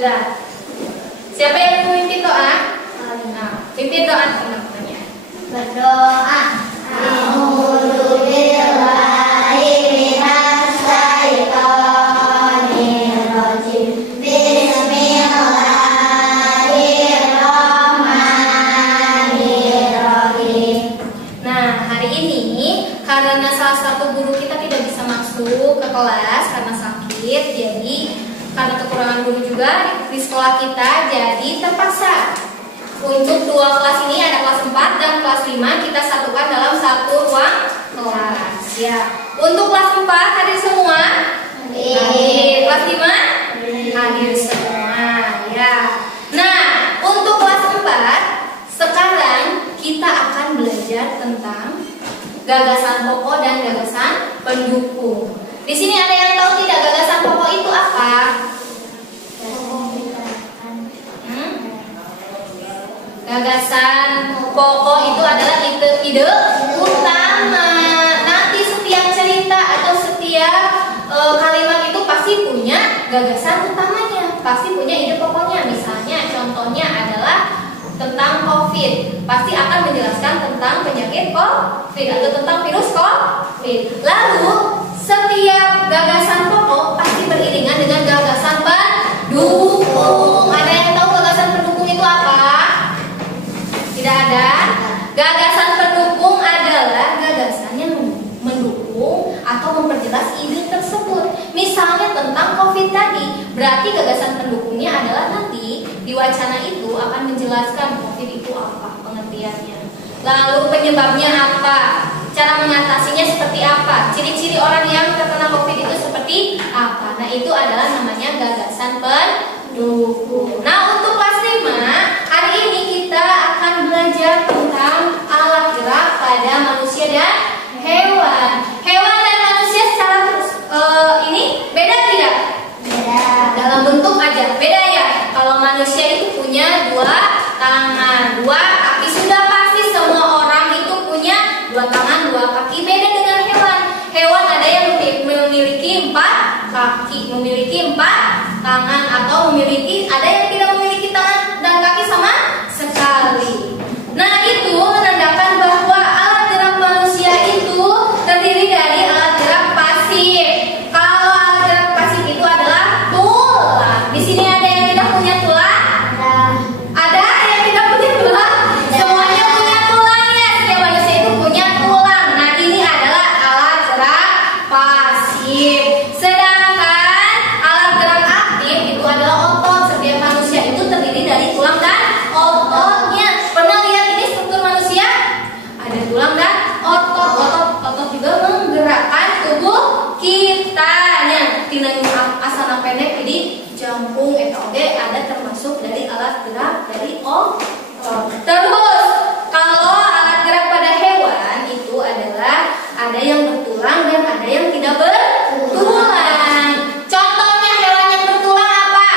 Sudah. Siapa yang memimpin doa? Nah, pimpin doa teman-temannya. Berdoa. A'udzubillahi minasyaitonirrajim. Bismillahirrahmanirrahim. Nah, hari ini karena salah satu guru kita tidak bisa masuk ke kelas karena sakit, jadi karena kekurangan guru juga di sekolah kita, jadi terpaksa untuk dua kelas ini, ada kelas 4 dan kelas 5, kita satukan dalam satu ruang kelas. Ya, untuk kelas 4 hadir semua? Hadir. Kelas 5? Hadir semua. Ya. Nah, untuk kelas 4 sekarang kita akan belajar tentang gagasan pokok dan gagasan pendukung. Di sini ada yang tahu tidak gagasan pokok itu apa? Gagasan pokok itu adalah ide utama. Nanti setiap cerita atau setiap kalimat itu pasti punya gagasan utamanya, pasti punya ide pokoknya. Misalnya contohnya adalah tentang COVID, pasti akan menjelaskan tentang penyakit COVID atau tentang virus COVID. Lalu setiap gagasan pokok pasti beriringan dengan gagasan pendukung. Ada yang tahu gagasan pendukung itu apa? Tidak ada. Gagasan pendukung adalah gagasan yang mendukung atau memperjelas ide tersebut. Misalnya tentang COVID tadi, berarti gagasan pendukungnya adalah nanti di wacana itu akan menjelaskan COVID itu apa, pengertiannya. Lalu penyebabnya apa, cara mengatasinya seperti apa, ciri-ciri orang yang terkena COVID itu seperti apa. Nah, itu adalah namanya gagasan pendukung. Nah, untuk kelas 5 hari ini kita akan belajar tentang alat gerak pada manusia dan hewan. Hewan dan manusia secara ini beda tidak? Beda. Dalam bentuk aja beda ya. Kalau manusia itu punya 2 tangan, 2 kaki, sudah pasti semua orang itu punya 2 tangan, 2 kaki. Beda dengan hewan. Hewan ada yang memiliki 4 kaki, memiliki 4 tangan, atau ada yang tidak memiliki tangan dan kaki sama sekali. Nah, itu menandakan bahwa alat gerak manusia itu terdiri dari alat gerak pasif. Kalau alat gerak pasif itu adalah tulang. Di sini ada yang tidak punya tulang? Ada yang tidak punya tulang? Semuanya punya tulang ya. Setiap manusia itu punya tulang. Nah, ini adalah alat gerak pasif. Sedangkan alat gerak aktif itu adalah otot. Setiap manusia itu terdiri dari tulang dan ototnya. Pernah lihat ini struktur manusia? Ada tulang dan otot. Otot juga menggerakkan tubuh kita. Nya, tina asana pendek jadi jangkung oge ada termasuk dari alat gerak dari otot. Terus kalau alat gerak pada hewan itu adalah ada yang bertulang dan ada yang tidak bertulang. Contohnya hewan yang bertulang apa?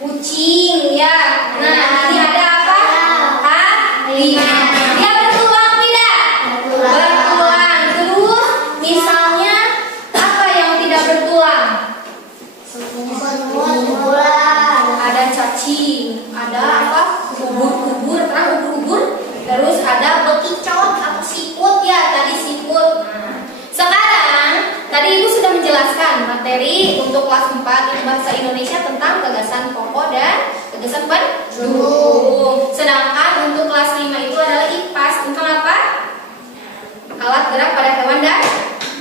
Kucing ya. Nah, ini ada apa? Harimau. Dia bertulang tidak? Bertulang. Terus misalnya apa yang tidak bertulang? Ada cacing, ada apa? Ubur-ubur, pernah ubur-ubur? Terus ada bekicot atau siput ya, tadi siput. Nah, sekarang tadi Ibu sudah menjelaskan materi untuk kelas 4 itu bahasa Indonesia tentang gagasan pokok dan gagasan pendukung. Sedangkan untuk kelas 5 itu adalah IPAS tentang apa? Alat gerak pada hewan dan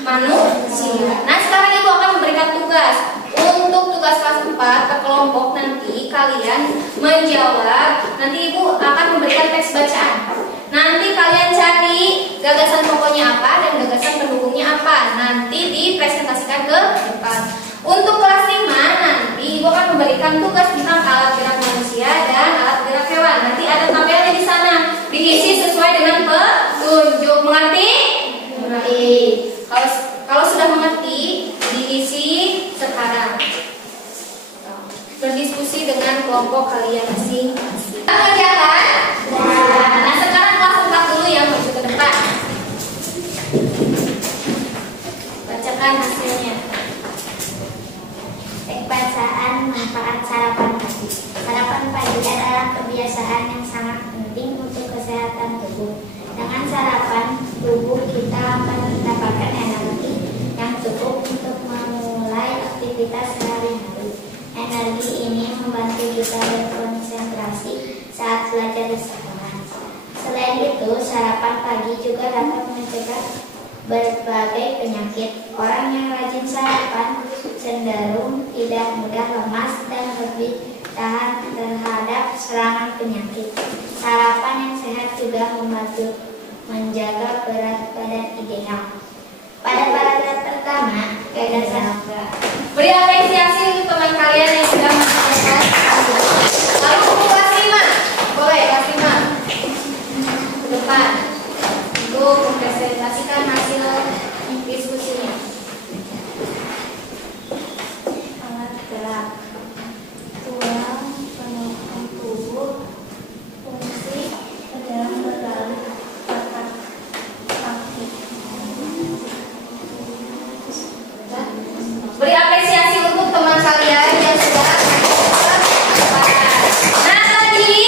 manusia. Nah, sekarang Ibu akan memberikan tugas. Untuk tugas kelas 4 per kelompok nanti kalian menjawab. Nanti Ibu akan memberikan teks bacaan. Nanti kalian cari gagasan pokoknya apa dan gagasan pendukungnya apa. Nanti dipresentasikan ke depan. Untuk kelas 5 nanti Ibu akan memberikan tugas tentang alat gerak manusia dan alat gerak hewan. Nanti ada tabelnya di sana. Diisi sesuai dengan petunjuk. Mengerti? Mengerti. Kalau sudah mengerti, diisi sekarang. Berdiskusi dengan kelompok kalian masing-masing. Mengerjakan? Nah, sekarang kelas 4 dulu ya, maju ke depan. Bacakan hasilnya. bacaan manfaat sarapan pagi. Sarapan pagi adalah kebiasaan yang sangat penting untuk kesehatan tubuh. Dengan sarapan, tubuh kita akan mendapatkan energi yang cukup untuk memulai aktivitas sehari-hari. Energi ini membantu kita berkonsentrasi saat belajar di sekolah. Selain itu, sarapan pagi juga dapat mencegah berbagai penyakit. Orang yang rajin sarapan cenderung tidak mudah lemas dan lebih tahan terhadap serangan penyakit. Sarapan yang sehat juga membantu menjaga berat badan ideal. Pada paragraf pertama, gagasan Beri apresiasi untuk teman kalian yang sudah mengerjakan. Lalu kelas 5. Boleh kelas 5 ke depan untuk mempresentasikan hasil diskusinya. alat gerak, tulang, penumpang tubuh, fungsi dalam berlalu, otak, kaki. Beri apresiasi untuk teman kalian yang sudah Nah, tadi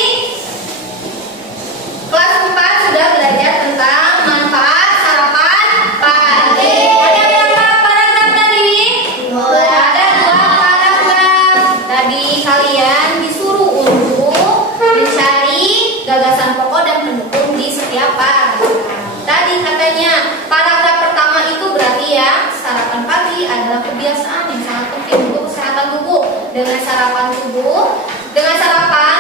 kelas 4 sudah belajar tentang manfaat sarapan pagi. Ada berapa paragraf tadi? Ada 2 paragraf. Tadi kalian disuruh untuk mencari gagasan pokok dan pendukung di setiap paragraf. Tadi katanya paragraf pertama itu berarti ya, sarapan pagi adalah kebiasaan yang sangat penting untuk kesehatan tubuh. Dengan sarapan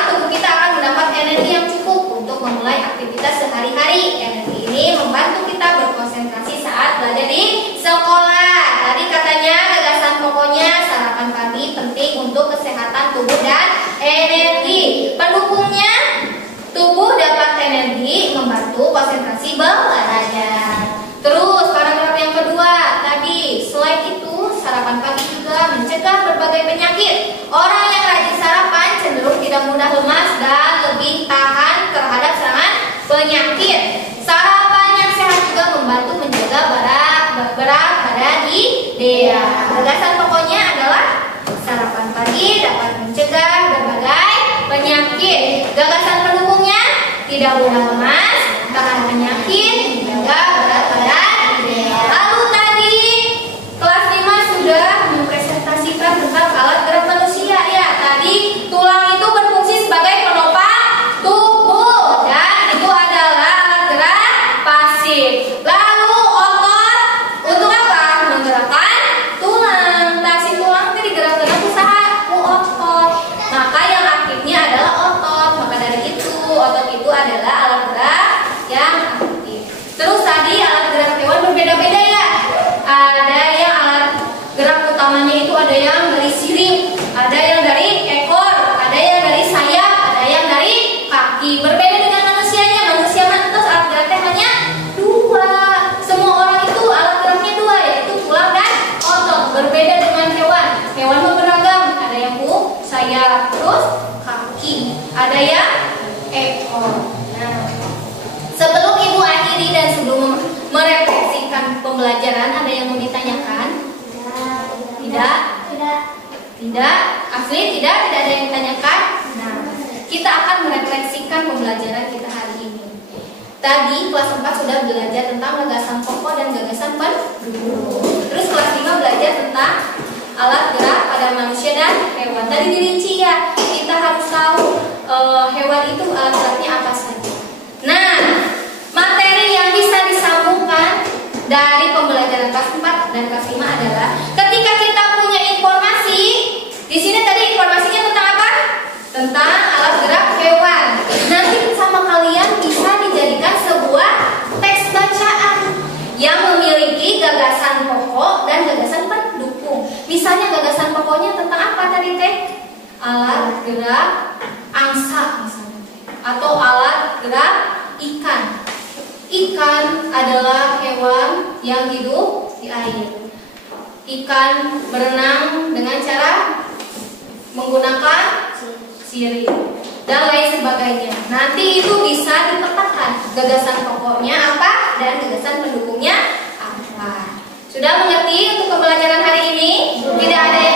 tubuh kita akan mendapat energi yang cukup untuk memulai aktivitas sehari-hari. Energi ini membantu kita berkonsentrasi saat belajar di sekolah. Tadi katanya gagasan pokoknya sarapan pagi penting untuk kesehatan tubuh dan energi. Pendukungnya, tubuh dapat energi membantu konsentrasi belajar. Terus paragraf yang kedua tadi, selain itu sarapan pagi juga mencegah berbagai penyakit. Orang yang rajin sarapan cenderung tidak mudah lemas dan lebih tahan terhadap serangan penyakit. Sarapan yang sehat juga membantu menjaga berat badan ideal. Gagasan pokoknya adalah sarapan pagi dapat mencegah berbagai penyakit. Gagasan pendukungnya tidak mudah lemas, tahan penyakit, menjaga berat badan ideal. Lalu tadi kelas 5 sudah mempresentasikan tentang alat gerak manusia ya. Tadi tulang itu berfungsi sebagai penopang tubuh dan itu adalah alat gerak pasif. Lalu otot untuk apa? Menggerakkan tulang. Si tulang itu digerak-gerak usaha otot. Maka yang aktifnya adalah otot. Maka dari itu otot itu adalah alat gerak yang aktif. Terus tadi alat gerak hewan berbeda-beda ya. Ada yang alat gerak utamanya itu ada yang dari sirip, ada yang dari ekor, ada yang dari sayap, ada yang dari kaki. Berbeda dengan manusianya. Manusia terus alat geraknya hanya 2. Semua orang itu alat geraknya 2, yaitu tulang dan otot. Berbeda dengan hewan. Hewan beragam. Ada yang sayap, terus kaki, ada yang ekor. Nah, sebelum ibu akhiri dan sebelum merefleksikan pembelajaran, ada yang mau ditanyakan? Tidak? Tidak? Asli tidak? Tidak ada yang ditanyakan? Nah, kita akan merefleksikan pembelajaran kita hari ini. Tadi kelas 4 sudah belajar tentang gagasan pokok dan gagasan pendukung. Terus kelas 5 belajar tentang alat gerak pada manusia dan hewan. Tadi dirinci ya, kita harus tahu hewan itu alat geraknya apa saja. Nah, materi yang bisa disambungkan dari pembelajaran kelas 4 dan kelas 5 adalah ketika kita punya informasi, di sini tadi informasinya tentang apa? Tentang alat gerak hewan. Nanti sama kalian bisa dijadikan sebuah teks bacaan yang memiliki gagasan pokok dan gagasan pendukung. Misalnya gagasan pokoknya tentang apa tadi teh? Alat gerak angsa misalnya, atau alat gerak ikan. Ikan adalah hewan yang hidup di air. Ikan berenang dengan cara menggunakan sirip dan lain sebagainya. Nanti itu bisa dipetakan gagasan pokoknya apa dan gagasan pendukungnya apa. Sudah mengerti untuk pembelajaran hari ini? Tidak ada yang